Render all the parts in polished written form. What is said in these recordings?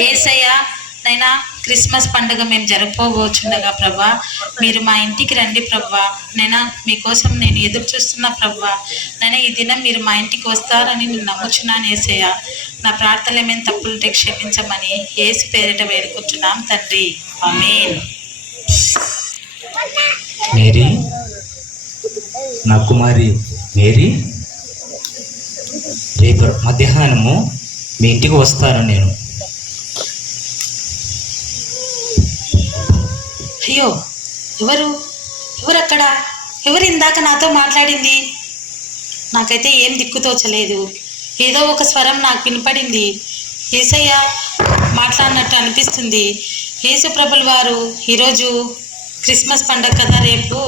యేసయ్య నైనా క్రిస్మస్ పండుగ మేము జరుపుకోబోచుండగా ప్రభా మీరు మా ఇంటికి రండి ప్రభా. నైనా మీకోసం నేను ఎదురు చూస్తున్నా ప్రభా. నైనా ఈ దినం మీరు మా ఇంటికి వస్తారని నేను నమ్ముచున్నాను యేసయ్య. నా ప్రార్థనలు ఏమైనా తప్పులుంటే క్షమించమని యేసు పేరిట వేడుకుంటున్నాం తండ్రి, ఆమేన్. మేరీ, నా కుమారి మేరీ, రేపు మధ్యాహ్నము మీ ఇంటికి వస్తాను నేను. అయ్యో, ఎవరు అక్కడ? ఎవరు ఇందాక నాతో మాట్లాడింది? నాకైతే ఏం దిక్కుతోచలేదు. ఏదో ఒక స్వరం నాకు వినపడింది. యేసయ్య మాట్లాడినట్టు అనిపిస్తుంది. యేసు ప్రభుల వారు ఈరోజు క్రిస్మస్ పండుగ కదా, రేపు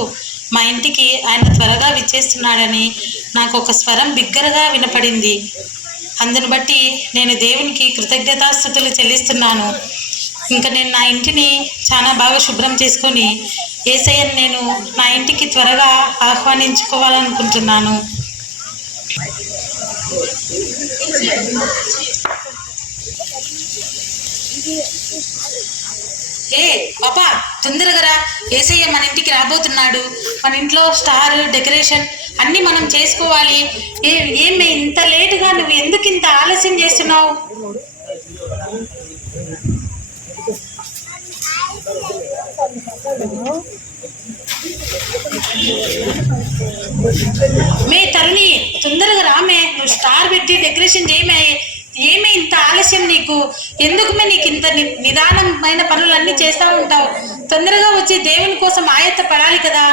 మా ఇంటికి ఆయన త్వరగా విచ్చేస్తున్నాడని నాకు ఒక స్వరం బిగ్గరగా వినపడింది. అందును బట్టి నేను దేవునికి కృతజ్ఞతాస్తుతులు చెల్లిస్తున్నాను. ఇంకా నేను నా ఇంటిని చాలా బాగా శుభ్రం చేసుకొని యేసయ్యను నేను నా ఇంటికి త్వరగా ఆహ్వానించుకోవాలనుకుంటున్నాను. పాపా, తొందరగా రా. యేసయ్య మన ఇంటికి రాబోతున్నాడు. మన ఇంట్లో స్టార్ డెకరేషన్ అన్నీ మనం చేసుకోవాలి. ఏమి ఇంత లేటుగా నువ్వు ఎందుకు ఇంత ఆలస్యం చేస్తున్నావు? మే తరుణి, తొందరగా రామే. నువ్వు స్టార్ పెట్టి డెకరేషన్ చేయమే. ఏమి ఇంత ఆలస్యం నీకు? ఎందుకు నీకు ఇంత నిదానమైన పనులన్నీ చేస్తూ ఉంటావు? తొందరగా వచ్చి దేవుని కోసం ఆయత్త పడాలి కదా.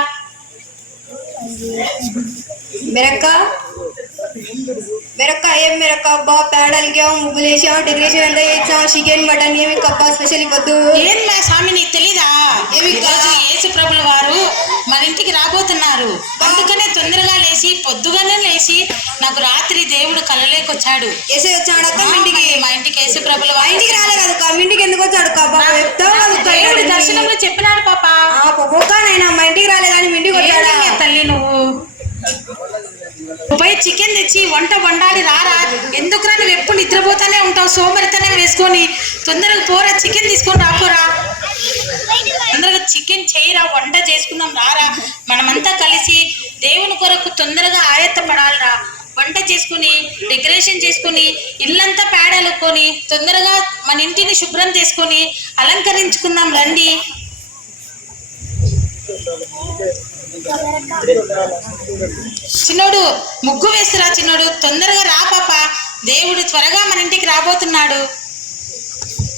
मेरा ये मेरा कब्बा पैडल गया हूँ मुगलेशा डेकोरेशन अंदर ये चा चिकन मटन ये मी कब्बा స్పెషల్ ఇవ్వద్దు. ఏం మా స్వామి నీకు తెలీదా? యేసు ప్రభుల వారు మన ఇంటికి రాబోతున్నారు. అందుకనే తొందరగా లేచి పొద్దుగానే లేచి నాకు రాత్రి దేవుడు కలలేకొచ్చాడు. యేసు వచ్చాడు అక్క ఇంటికి. మా ఇంటికి యేసు ప్రభుల వారు ఇంటికి రాలేదు కదా, ఇంటికి ఎందుకు వచ్చాడు? దేవుడి దర్శనంలో చెప్పినాడు పాప. పోకానైనా మా ఇంటికి రాలేదని ఇంటికి వచ్చాడా? తల్లి నువ్వు పోయి చికెన్ తెచ్చి వంట వండాలి రారా. ఎందుకురా నువ్వు ఎప్పుడు నిద్రపోతానే ఉంటావు సోమరితనం వేసుకొని? తొందరగా పోరా, చికెన్ తీసుకొని రాపోరా. తొందరగా చికెన్ చేయరా, వంట చేసుకుందాం రారా. మనమంతా కలిసి దేవుని కొరకు తొందరగా ఆయత్త పడాలిరా. వంట చేసుకుని డెకరేషన్ చేసుకుని ఇల్లంతా పేడలుకొని తొందరగా మన ఇంటిని శుభ్రం చేసుకొని అలంకరించుకుందాం రండి. చిన్నోడు ముగ్గు వేస్తురా. చిన్నోడు తొందరగా రా పాప. దేవుడు త్వరగా మన ఇంటికి రాబోతున్నాడు.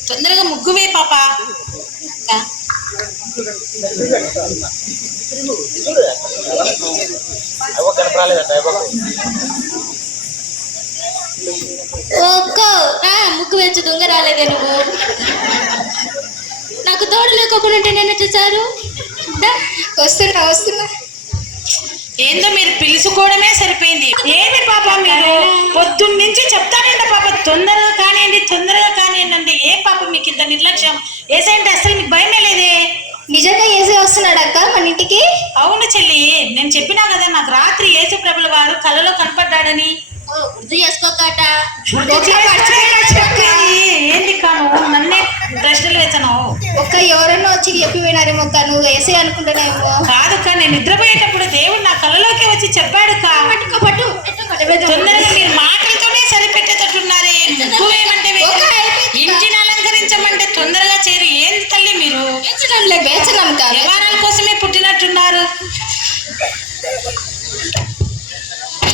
తొందరగా ముగ్గు వే పాప. ముగ్గు వేసి దొంగ రాలేదే నువ్వు? నాకు తోడు లేకోకుండా నేను చూసారు. వస్తున్నా. ఏందో మీరు పిలుచుకోవడమే సరిపోయింది. ఏమి పాప మీరు పొద్దున్న నుంచి చెప్తానండి పాప, తొందరగా కానివ్వండి. ఏ పాప మీకు ఇంత నిర్లక్ష్యం? ఏసంటే అసలు మీకు భయమే లేదే? నిజంగా యేసు వస్తున్నాడు అక్క మన ఇంటికి? అవును చెల్లి, నేను చెప్పినా కదా నాకు రాత్రి యేసు ప్రభుల వారు కలలో కనపడ్డాడని. గుర్తు చేసుకోకట. ఏంది కాను నన్నే ప్రశ్నలు వేసాను. ఒక్క ఎవరన్నా వచ్చి చెప్పి పోయినారేమో అక్క, నువ్వు వేసే అనుకుంటున్నావేమో. కాదు కా, నేను నిద్రపోయేటప్పుడు దేవుడు నా కళ్ళలోకి వచ్చి చెప్పాడు కా. పట్టు తొందరగా మీరు మాటలతోనే సరిపెట్టేటట్టున్నారే. ముగ్గు వేయమంటే ఇంటిని అలంకరించమంటే తొందరగా చేరు. ఏంది తల్లి మీరు? వ్యవహారాల కోసమే పుట్టినట్టున్నారు.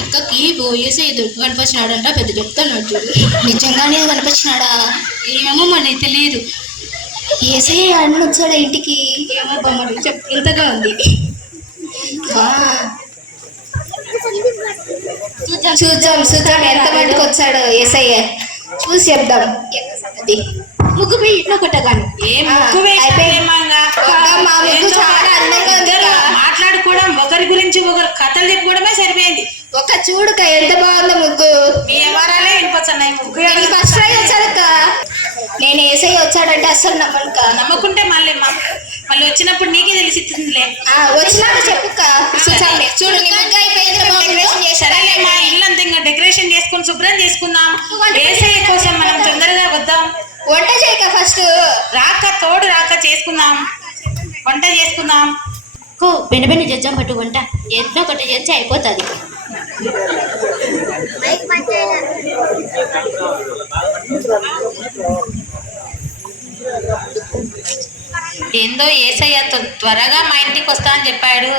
అక్కకి యేసయ్య కనిపించినాడంట, పెద్ద చెప్తున్నాడు చూడు. నిజంగానే కనిపించినాడా? ఏమో మరి తెలియదు. యేసయ్య అన్న వచ్చాడా ఇంటికి? ఏమో బొమ్మలు ఇంతగా ఉంది. చూద్దాం ఎంత మందికి వచ్చాడు యేసయ్య. చూసి చెప్దాం అది ముగ్గు పోయి ఇట్లా కొట్టగాను. ఏం ఆ, ముగ్గు అయిపోయింది. అక్క, మా ముగ్గు చాలా అందంగా ఉంది ఇద్దరు అక్క. మాట్లాడుకోవడం, ఒకరి గురించి ఒకరు కథలు చెప్పుకోవడమే సరిపోయింది. ఒక చూడుక ఎంత బాగుందో ముగ్గు. మీ వ్యవహారాలే వినిపోతున్నాయి. ముగ్గు నేను ఫస్ట్ ప్రైజ్ వచ్చాడక్క. నేను ఏసై వచ్చాడంటే అస్సలు నమ్మనుక. నమ్మకుంటే మళ్ళీ వచ్చినప్పుడు నీకే తెలిసిస్తుందిలే. వచ్చినాక చెప్పుక్క. చూడు నీ ముగ్గు అయిపోయింది, డెకరేషన్ చేశారా? సరేలే, మా ఇల్లు అంతా ఇంకా డెకరేషన్ చేసుకుని శుభ్రం చేసుకుందాం. ఏసయ్య కోసం మనం తొందరగా వద్దాం. వంట చేయక ఫస్ట్. తోడు రాక చేసుకుందాం, వంట చేసుకుందాం. బెన్న చేద్దాం పట్టు వంట. ఎన్నో ఒకటి చేస్తే అయిపోతుంది. ఏందో ఏసయ్య త్వరగా మా ఇంటికి వస్తా అని చెప్పాడు.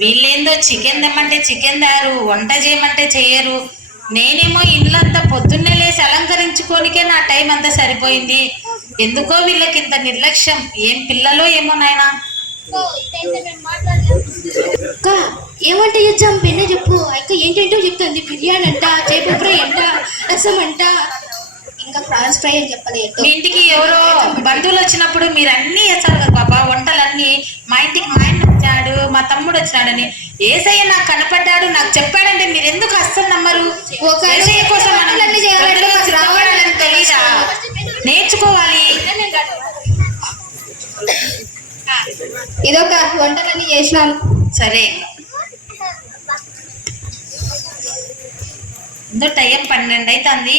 వీళ్ళేందో చికెన్ తెమ్మంటే చికెన్ దారు, వంట చేయమంటే చెయ్యరు. నేనేమో ఇల్లంతా పొద్దున్నే లేసి అలంకరించుకోనికే నా టైం అంతా సరిపోయింది. ఎందుకో వీళ్ళకి ఇంత నిర్లక్ష్యం. ఏం పిల్లలో ఏమో నాయనా. అక్క ఏమంట చేద్దాం బెన్న చెప్పు. అక్క ఏంటంటో చెప్తుంది. బిర్యానీ అంట, చేపల ఫ్రై అంట, రసం అంట, ఇంకా ప్రాన్స్ ఫ్రై అని చెప్పలేదు. మీ ఇంటికి ఎవరో బంధువులు వచ్చినప్పుడు మీరు అన్నీ చేస్తారు కదా పాప, వంటలన్నీ. మా ఇంటికి మా ఆయన వచ్చాడు, మా తమ్ముడు వచ్చినాడని ఏసయ్య నాకు కనపడ్డాడు, నాకు చెప్పాడంటే మీరు ఎందుకు అస్సలు నమ్మరు? ఏసయ్య కోసం మనం రావాలని తెలీదా? నేర్చుకోవాలి. ఇదొక వంటలన్నీ చేసినాం. సరే, ఏందో టైం 12 అవుతుంది.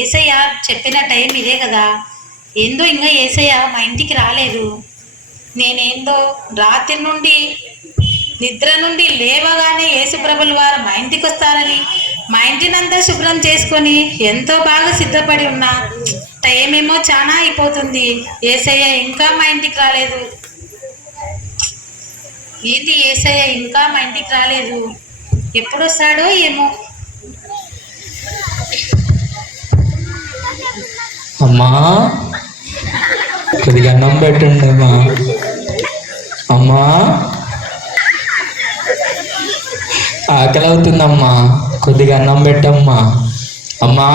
ఏసయ్య చెప్పిన టైం ఇదే కదా. ఏందో ఇంకా ఏసయ్య మా ఇంటికి రాలేదు. నేనేందో రాత్రి నుండి నిద్ర నుండి లేవగానే యేసుప్రభుల వారు మా ఇంటికి వస్తారని మా ఇంటినంతా శుభ్రం చేసుకొని ఎంతో బాగా సిద్ధపడి ఉన్నా. టైం ఏమో చాలా అయిపోతుంది. ఏసయ్య ఇంకా మా ఇంటికి రాలేదు. ఏంటి ఏసయ్య ఇంకా మా ఇంటికి రాలేదు? ఎప్పుడు వస్తాడో ఏమో. అమ్మా, కొద్దిగా అన్నం పెట్టండి అమ్మా. అమ్మా, ఆకలి అవుతుందమ్మా, కొద్దిగా అన్నం పెట్టమ్మా. అమ్మా,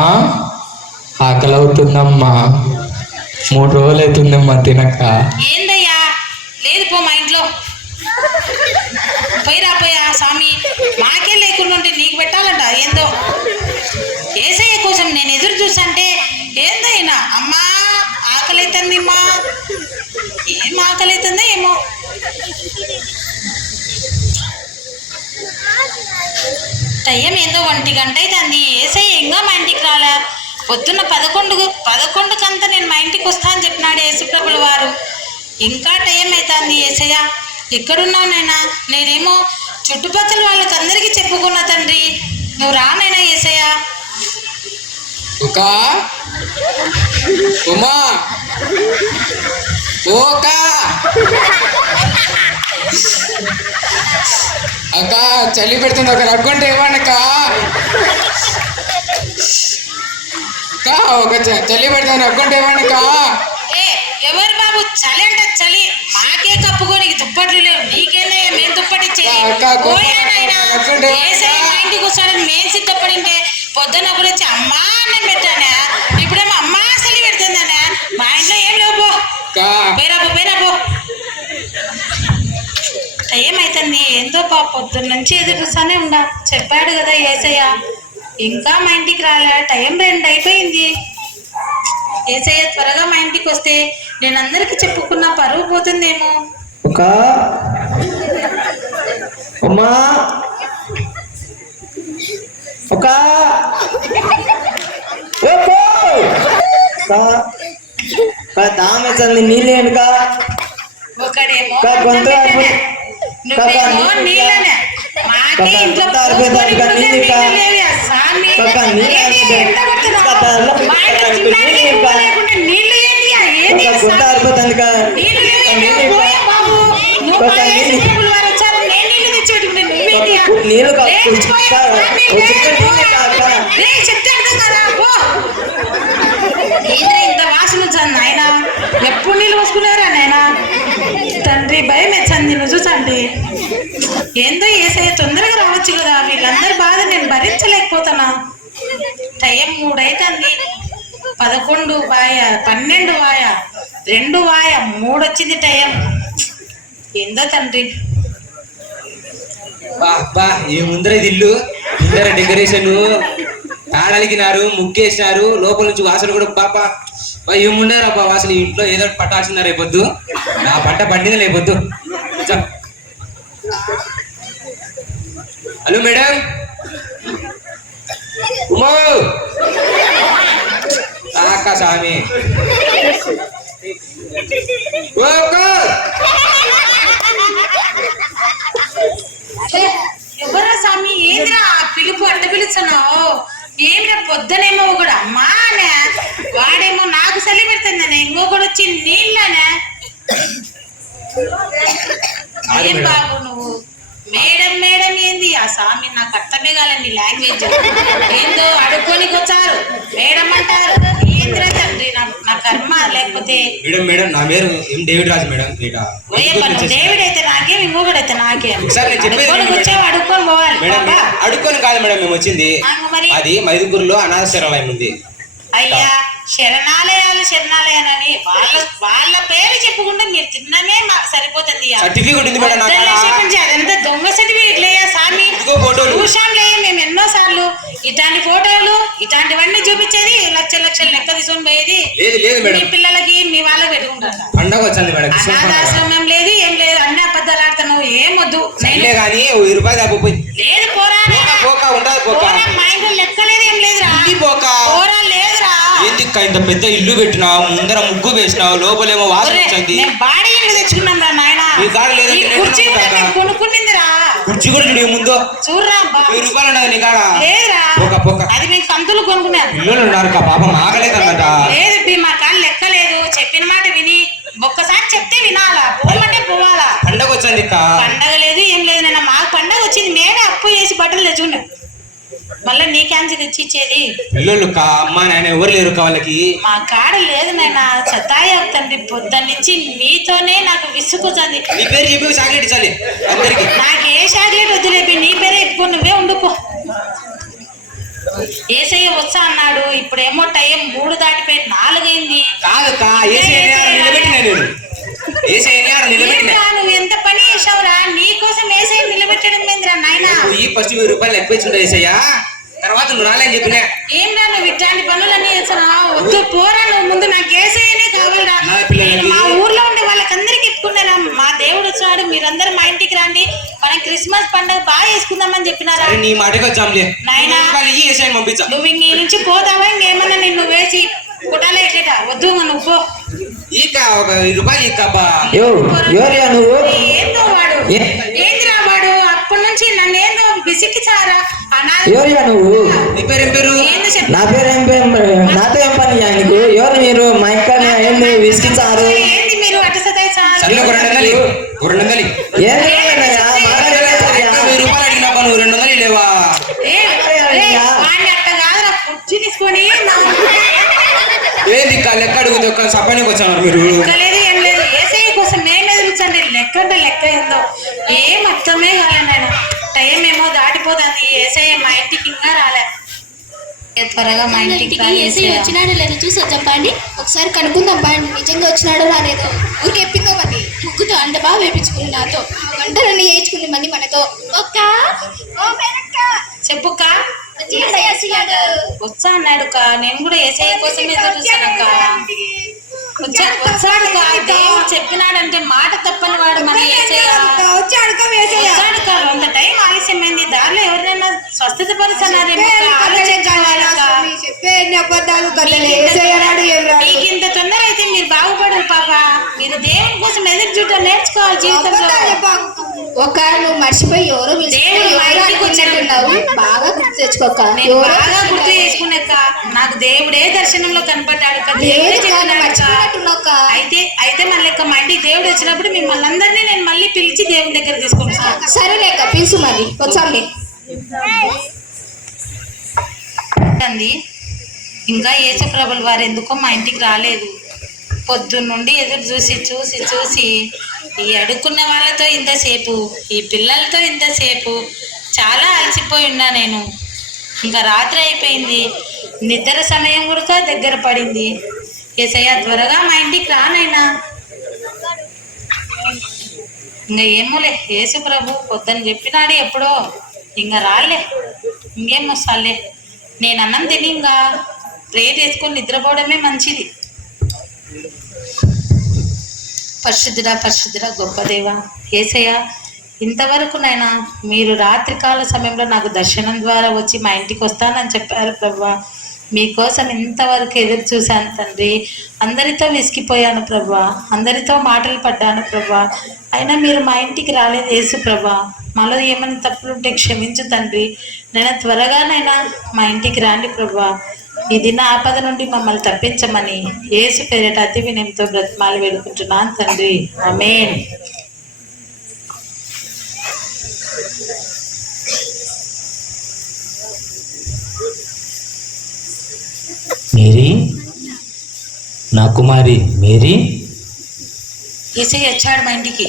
ఆకలి అవుతుందమ్మా, 3 రోజులు అవుతుందమ్మా తినక. ఏందయ్యా? లేదు పో, మా ఇంట్లో పోయిరా స్వామి. మాకే లేకుండా ఉంటే నీకు పెట్టాలంట ఏందో. ఏసయ్య కోసం నేను ఎదురు చూసంటే ఏందైనా అమ్మా ఆకలి అవుతుంది. అమ్మా ఏం ఆకలి అవుతుందో ఏమో. టైం ఏందో 1 గంట అవుతుంది. ఏసయ్య ఇంకా మా ఇంటికి రాలే. పొద్దున్న 11కంతా నేను మా ఇంటికి వస్తా అని చెప్పినాడు యేసుప్రభుల వారు. ఇంకా టైం అవుతుంది. ఏసయ్య ఎక్కడున్నావు నాయనా? నేనేమో చుట్టుపక్కల వాళ్ళకి అందరికీ చెప్పుకున్నా తండ్రి, నువ్వు రానైనా ఏసయ్య. ఒక ఉమా ఓక అక్క చలి పెడుతుంది, ఒక రగ్గుంటే ఇవ్వండి అక్క. ఒక చలి పెడుతుంది, రగ్గుంటే ఇవ్వండి అక్క. ఎవరు బాబు చలి అంటే చలి? మాకే కప్పుకొని దుప్పట్లు లేవు, నీకేందయ్యా మేము దుప్పటిచ్చేది? మా ఇంటికి వస్తాడని మేము సిద్ధపడింటే పొద్దున్న కూడా వచ్చి అమ్మా అన్నం పెట్టానా, ఇప్పుడేమో అమ్మా చలి పెడుతుందనా? మా ఇంట్లో ఏం లేవు. పోయిరాబో. టైం అవుతుంది. ఏందో పొద్దున్న నుంచి ఎదురు చూస్తానే ఉండా. చెప్పాడు కదా ఏసయ్య, ఇంకా మా ఇంటికి రాలే. టైం 2 అయిపోయింది. ఏసయ్య త్వరగా మా ఇంటికి వస్తే నేను అందరికి చెప్పుకున్న పరువు పోతుందేమో. ఒక అమ్మా, ఒక దామెచ్చంది నీళ్ళు వెనుక ఒకడేమో గొంతు నువ్వేమో నీళ్ళనే. మాకే ఇంట్లో పోసుకొని కూడా నీళ్ళు లేవు. స్వామి ఎండ కొడుతున్నావు. మా ఇంట్లో తినడానికి కూడా లేకుండా నీళ్ళు ఏంటి? నీళ్ళు లేవు. పోయా బాబు, నువ్వు మా యేసుప్రభుల వారు వచ్చారు, నేను నీళ్ళు తెచ్చేట్టుకుంటే నువ్వేంటి? చెప్తే అర్థం కదా. ఇంత వాసన వచ్చాను నాయన. ఎప్పుడు నీళ్ళు పోసుకున్నారా నాయన? తండ్రి భయం ఎచ్చంది నువ్వు చూసండి. ఏందో ఏసయ్య తొందరగా రావచ్చు కదా. వీళ్ళందరి బాధ నేను భరించలేకపోతున్నా. టైం 3 అవుతుంది. 11 వాయ 12 వాయ 2 వాయ 3 వచ్చింది టైం. ఏందో తండ్రి. బా ఏముందర ఇది ఇల్లు, ముందర డెకరేషన్, తాడలిగినారు, ముగ్గేసినారు, లోపల నుంచి వాసన కూడా పాపా ఏముండారు బా వాసన. ఇంట్లో ఏదో ఒకటి పట్టాల్సిందా రేపొద్దు. నా పంట పండింది రేపొద్దు. హలో మేడం, ఉమో అక్క స్వామి, ఎవరా స్వామి? ఏంద్రా పిలుపు అడ్డ పిలుస్తున్నావు? ఏంద్రా పొద్దునేమో ఒకడు అమ్మానే, వాడేమో నాకు చలి పెడుతుందనే, ఇంకొకడు వచ్చి నీళ్ళనే. ఏం బాబు నువ్వు మేడం మేడం ఏంది? ఆ స్వామి నాకు అర్థమే కాలండి లాంగ్వేజ్. ఏందో అడుక్కోనికి వచ్చారు మేడం అంటారు. ఏంద్రా తండ్రి నా కర్మ. లేకపోతే మేడం మేడం నా పేరు ఎం డేవిడ్ రాజు మేడం. డేవిడ్ అయితే నాకేం, ఇంకొకడైతే నాకేం. అడుక్కొని వచ్చావు అడుక్కొని పోవాలి. అడుక్కొని కాదు మేడం మేము వచ్చింది. మరి అది మైదుగురులో అనాథ శరణాలయం ఉంది. అయ్యా శరణాలయాలు శరణాలయాలని వాళ్ళ పేరు చెప్పుకుంటే మీరు తిన్నమే మాకు సరిపోతుంది. సర్టిఫికెట్ ఉంది మేడం. అదంతా దొంగ సర్టిఫికెట్లు అయ్యా స్వామి. చూసాంలే మేము ఎన్నో సార్లు ఇట్లాంటి ఫోటోలు ఇట్లాంటివన్నీ చూపించేది, లక్షల లక్షలు లెక్క తీసుకొని పోయేది. లేదు మేడం, మీ పిల్లలకి మీ వాళ్ళకి పెట్టుకుంటారు. పండగ వచ్చింది మేడం. అనాథాశ్రమం లేదు ఏం లేదు, అన్ని అబద్ధాలు ఆడుతున్నావు. ఏమొద్దు కానీ 1000 రూపాయలు దాకపోయి లేదు పోరా మా ఇంట్లో లెక్క లేదు ఏం లేదురా. పోరా లేదురా. ఏంది ఇంత పెద్ద ఇల్లు పెట్టినావు, ముందర ముగ్గు వేసినావు, లోపలేమో వాసన వచ్చింది. బాడీ ఇల్లు తెచ్చుకున్నాం రా నాయన. కుర్చీ కొనుక్కునిందిరా. కుర్చీ కూడా చూడు ముందు చూడరా. 1000 రూపాయలు ఉన్నది నీ కాడ. లేదురా, అది మేము సంతులు కొనుక్కున్నాం. పిల్లలు ఉన్నారు పాపం ఆగలేదన్నట. లేదు మా కాళ్ళు లెక్క లేదు. చెప్పిన మాట విని ఒక్కసారి చెప్తే వినాలా, పోమంటే పోవాలా. పండగ వచ్చింది. పండగ లేదు ఏం లేదు నాయన. మాకు పండగ వచ్చింది, మేమే అప్పు చేసి బట్టలు తెచ్చుకున్నాం. మళ్ళీ నీ క్యాన్సీ తెచ్చి ఇచ్చేది. పిల్లలు అమ్మా నాయన ఎవరు లేరు వాళ్ళకి. మా కాడ లేదు నాయన. సతాయి అవుతుంది పొద్దున్న నుంచి. మీతోనే నాకు విసుగుతుంది. నీ పేరు చెప్పి చాక్లెట్ ఇచ్చాలి అందరికి. నాకు ఏ చాక్లెట్ వద్దులేపి, నీ పేరే ఎక్కువ, నువ్వే ఉండుకో. ఏసయ్య వచ్చా అన్నాడు. ఇప్పుడేమో టైం 3 దాటిపోయి 4 అయింది. నువ్వు ఎంత పని చేసావురా? నీ కోసం ఏసయ్య నిలబెట్టడం ఏంద్రా నాయనా? ఫస్ట్ 1000 రూపాయలు ఎక్కువ ఇచ్చుంటా ఏసయ్యా, తర్వాత నువ్వు రాలేని చెప్పినా. ఏం రా నువ్వు ఇట్లాంటి పనులన్నీ చేస్తున్నావు? వద్దు పోరా నువ్వు. ముందు నాకు ఏసయ్యనే కావాలరా. మా ఊర్లో ఉండే వాళ్ళకందరికి చెప్పుకున్నారా, మా దేవుడు వచ్చాడు, మీరందరూ మా ఇంటికి రండి, మనం క్రిస్మస్ పండుగ బాగా చేసుకుందామని చెప్పినారా? నీ మాటకి వచ్చాంలే నాయనా. పంపించా. నువ్వు ఇంక నుంచి పోతావా? ఇంకేమన్నా నిన్ను వేసి కుటాలే ఎట్ట వద్దు నువ్వు పో. ఈక ఒక 10 రూపాయలు ఈకబ్బా. నువ్వు ఏందో వాడు ఏందిరా వాడు అప్పటి నుంచి నన్ను ఏందో విసికిచారా. నువ్వు నీ పేరు ఏం పేరు? నా పేరు ఏం పేరు? నాతో ఏం పని నీకు? ఎవరు మీరు? మా ఇంకా ఏంది విసికించారు? ఏంది మీరు అట్ట సతాయి సరే 200 రూపాయలు అడిగినా నువ్వు 200 లేవా? వాడిని అట్ట కాదురా, కుర్చీ తీసుకొని ఏంది లెక్క అడుగుతుంది. ఒక సపానికి వచ్చాను మీరు. లేదు ఏం లేదు. ఏసఐ కోసం మేము ఎదురుచండి. లెక్క అంటే లెక్క ఏందో ఏం అర్థమే కాలే. నేను టైం ఏమో దాటిపోతుంది. ఏసఐ మా ఇంటికి ఇంకా రాలే. త్వరగా మా ఇంటికి ఏసీ వచ్చినాడో లేదో చూసి చెప్పండి. ఒకసారి కనుక్కుందాం బాండి, నిజంగా వచ్చినాడో రాలేదో. ఊరికి ఎప్పిందో మరి ముగ్గుతో అంత బాగా వేపించుకుంది నాతో. వంటలన్నీ వేయించుకుంది మళ్ళీ మనతో. చెప్పుక్క వచ్చా అన్నాడు. నేను కూడా ఏసఐ కోసం ఎదురు చూసానక్క. వచ్చాడు దేవుడు చెప్పినాడంటే మాట తప్పని వాడు మన వచ్చాడు కాదు. అంత టైం ఆలస్యమైంది. దారిలో ఎవరినైనా స్వస్థత పరుస్తున్నారేమో మీకు ఇంత తొందర అయితే మీరు బాగుపడరు పాప. మీరు దేవుని కోసం ఎదురు చూడటం నేర్చుకోవాలి జీవితంలో. నువ్వు మర్చిపోయి ఎవరో వచ్చినట్టున్నావు. బాగా గుర్తు తెచ్చుకోక. బాగా గుర్తు చేసుకున్నాక నాకు దేవుడే దర్శనంలో కనపడ్డాడు. అయితే మళ్ళీ మా ఇంటికి దేవుడు వచ్చినప్పుడు మిమ్మల్ని అందరినీ నేను మళ్ళీ పిలిచి దేవుని దగ్గర తీసుకుంటాను. సరే లేక పిలుసు మరి వచ్చాండి. ఇంకా యేసుప్రభుల వారు ఎందుకో మా ఇంటికి రాలేదు. పొద్దున్నుండి ఎదురు చూసి ఈ అడుక్కున్న వాళ్ళతో ఇంతసేపు, ఈ పిల్లలతో ఇంతసేపు చాలా అలసిపోయి ఉన్నా నేను. ఇంకా రాత్రి అయిపోయింది. నిద్ర సమయం కూడా దగ్గర పడింది. యేసయ్య త్వరగా మా ఇంటికి రానైనా. ఇంకా ఏమోలే, యేసు ప్రభు పొద్దున్న చెప్పినాడు ఎప్పుడో, ఇంకా రాలే, ఇంకేం వస్తాలే. నేను అన్నం తిని ఇంకా ప్రేయర్ చేసుకొని నిద్రపోవడమే మంచిది. పరిశుద్ధుడా గొప్ప దేవా యేసయ్య, ఇంతవరకు నైనా మీరు రాత్రికాల సమయంలో నాకు దర్శనం ద్వారా వచ్చి మా ఇంటికి వస్తానని చెప్పారు ప్రభువా. మీకోసం ఇంతవరకు ఎదురు చూశాను తండ్రి. అందరితో విసిగిపోయాను ప్రభువా, అందరితో మాటలు పడ్డాను ప్రభువా. అయినా మీరు మా ఇంటికి రాలేదు యేసు ప్రభువా. మాలో ఏమైనా తప్పులుంటే క్షమించు తండ్రి. నేను త్వరగానైనా మా ఇంటికి రాండి ప్రభువా. ఈ దిన ఆపద నుండి మమ్మల్ని తప్పించమని యేసు పేరిట అతి వినయంతో బ్రతిమాలు వేడుకుంటున్నాను తండ్రి. ఆమేన్. మేరీ, నా కుమారి మేరీ. యేసయ్య వచ్చాడు మా ఇంటికి.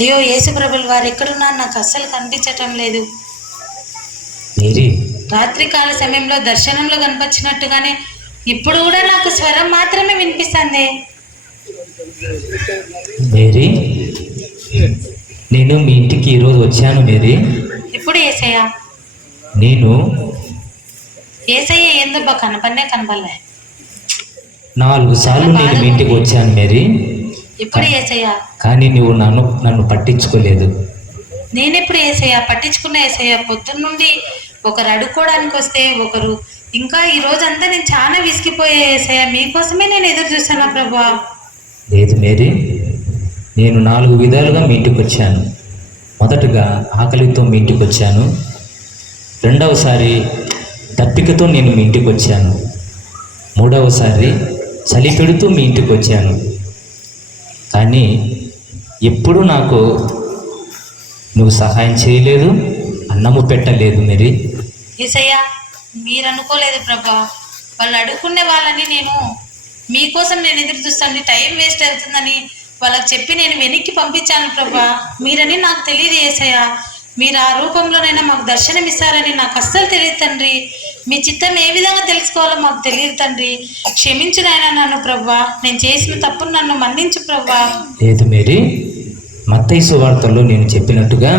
అయ్యో యేసు ప్రభులు వారు ఎక్కడున్నారు? నాకు అస్సలు కనిపించటం లేదు. మేరీ, రాత్రికాల సమయంలో దర్శనంలో కనిపించినట్టుగానే ఇప్పుడు కూడా నాకు స్వరం మాత్రమే వినిపిస్తుంది. మేరీ, నేను మీ ఇంటికి ఈరోజు వచ్చాను మేరీ. ఇప్పుడు యేసయ్య నేను ఎందుకు కనపడలే. 4 సార్లు నేను మీ ఇంటికి వచ్చాను మేరీ. ఇప్పుడు యేసయ్య కానీ నువ్వు నన్ను పట్టించుకోలేదు. నేనెప్పుడు యేసయ్య పట్టించుకున్న? యేసయ్య పొద్దున్న నుండి ఒకరు అడుక్కోవడానికి వస్తే ఒకరు, ఇంకా ఈ రోజంతా నేను చాలా విసిగిపోయే యేసయ్య. మీకోసమే నేను ఎదురు చూసాను ప్రభువా. లేదు మేరీ, నేను 4 విధాలుగా మీ ఇంటికి వచ్చాను. మొదటగా ఆకలితో మీ ఇంటికి వచ్చాను. రెండవసారి దప్పికతో నేను మీ ఇంటికి వచ్చాను. మూడవసారి చలి పెడుతూ మీ ఇంటికి వచ్చాను. కానీ ఎప్పుడు నాకు నువ్వు సహాయం చేయలేదు, అన్నము పెట్టలేదు మేరీ. యేసయ్య మీరు అనుకోలేదు ప్రభా. వాళ్ళు అడుక్కునే వాళ్ళని నేను మీకోసం నేను ఎదురు చూస్తాను, టైం వేస్ట్ అవుతుందని వాళ్ళకి చెప్పి నేను వెనక్కి పంపించాను ప్రభా. మీరని నాకు తెలియదు యేసయ్య. మీరు ఆ రూపంలోనైనా మాకు దర్శనం ఇస్తారని నాకు అస్సలు తెలియదు తండ్రి. మీ చిత్తం ఏ విధంగా తెలుసుకోవాలో మాకు తెలియదు తండ్రి. క్షమించు నాయనా నన్ను ప్రభా. నేను చేసిన తప్పును నన్ను మన్నించు ప్రభా. లేదు మేరీ, మత్తయి సువార్తలో నేను చెప్పినట్టుగా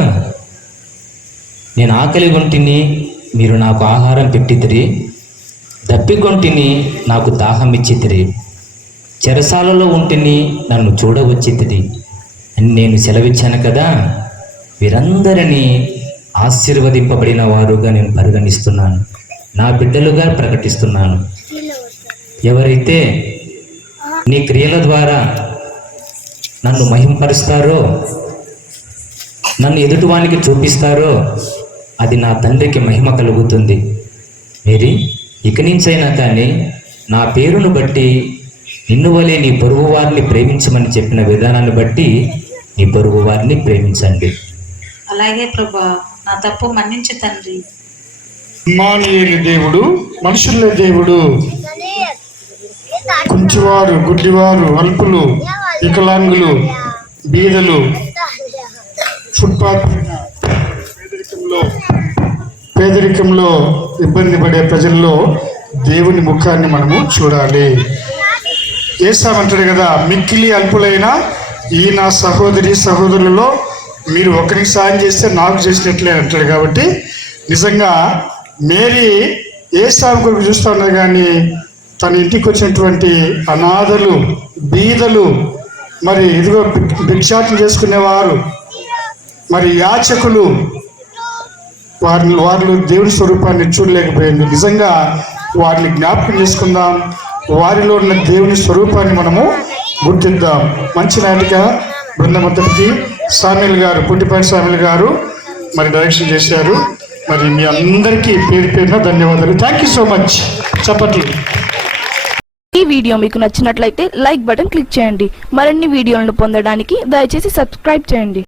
నేను ఆకలి గొంటిని, మీరు నాకు ఆహారం పెట్టితిరి. దప్పిగొంటిని, నాకు దాహం ఇచ్చితిరి. చెరసాలలో ఉంటిని, నన్ను చూడవచ్చితిరి అని నేను సెలవిచ్చాను కదా. వీరందరినీ ఆశీర్వదింపబడిన వారుగా నేను పరిగణిస్తున్నాను, నా బిడ్డలుగా ప్రకటిస్తున్నాను. ఎవరైతే నీ క్రియల ద్వారా నన్ను మహింపరుస్తారో, నన్ను ఎదుటివానికి చూపిస్తారో, అది నా తండ్రికి మహిమ కలుగుతుంది. మేరీ, ఇక నుంచైనా కానీ నా పేరును బట్టి నిన్ను వలె నీ పొరుగు వారిని ప్రేమించమని చెప్పిన విధానాన్ని బట్టి నీ పొరుగు వారిని ప్రేమించండి. అలాగే ప్రభా, నా తప్పు మన్నించు తండ్రి. ఇమ్మానుయేలు దేవుడు, మనుషుల దేవుడు. కుంటివారు, గుడ్డివారు, అల్పులు, వికలాంగులు, బీదలు, ఫుట్పాత్ పేదరికంలో ఇబ్బంది పడే ప్రజల్లో దేవుని ముఖాన్ని మనము చూడాలి. ఏసామంటాడు కదా, మిక్కిలి అల్పులైన ఈ నా సహోదరి సహోదరులలో మీరు ఒకరికి సాయం చేస్తే నాకు చేసినట్లే అంటాడు. కాబట్టి నిజంగా మేరీ ఏసాం కొరకు చూస్తూ ఉన్నారు, కానీ తన ఇంటికి వచ్చినటువంటి అనాథలు, బీదలు, మరి ఇదిగో భిక్షాటన చేసుకునేవారు, మరి యాచకులు, వారిలో దేవుని స్వరూపాన్ని చూడలేకపోయింది. నిజంగా వారిని జ్ఞాపకం చేసుకుందాం, వారిలో ఉన్న దేవుని స్వరూపాన్ని మనము గుర్తిద్దాం. మంచి నాటిక బృందమంతటికి సామ్యుల్ గారు, పుట్టిపాటి సామ్యుల్ గారు మరి డైరెక్షన్ చేశారు. మరి మీ అందరికీ పేరు పేరున ధన్యవాదాలు. Thank you so much. చప్పట్లు. ఈ వీడియో మీకు నచ్చినట్లయితే లైక్ బటన్ క్లిక్ చేయండి. మరిన్ని వీడియోలను పొందడానికి దయచేసి సబ్స్క్రైబ్ చేయండి.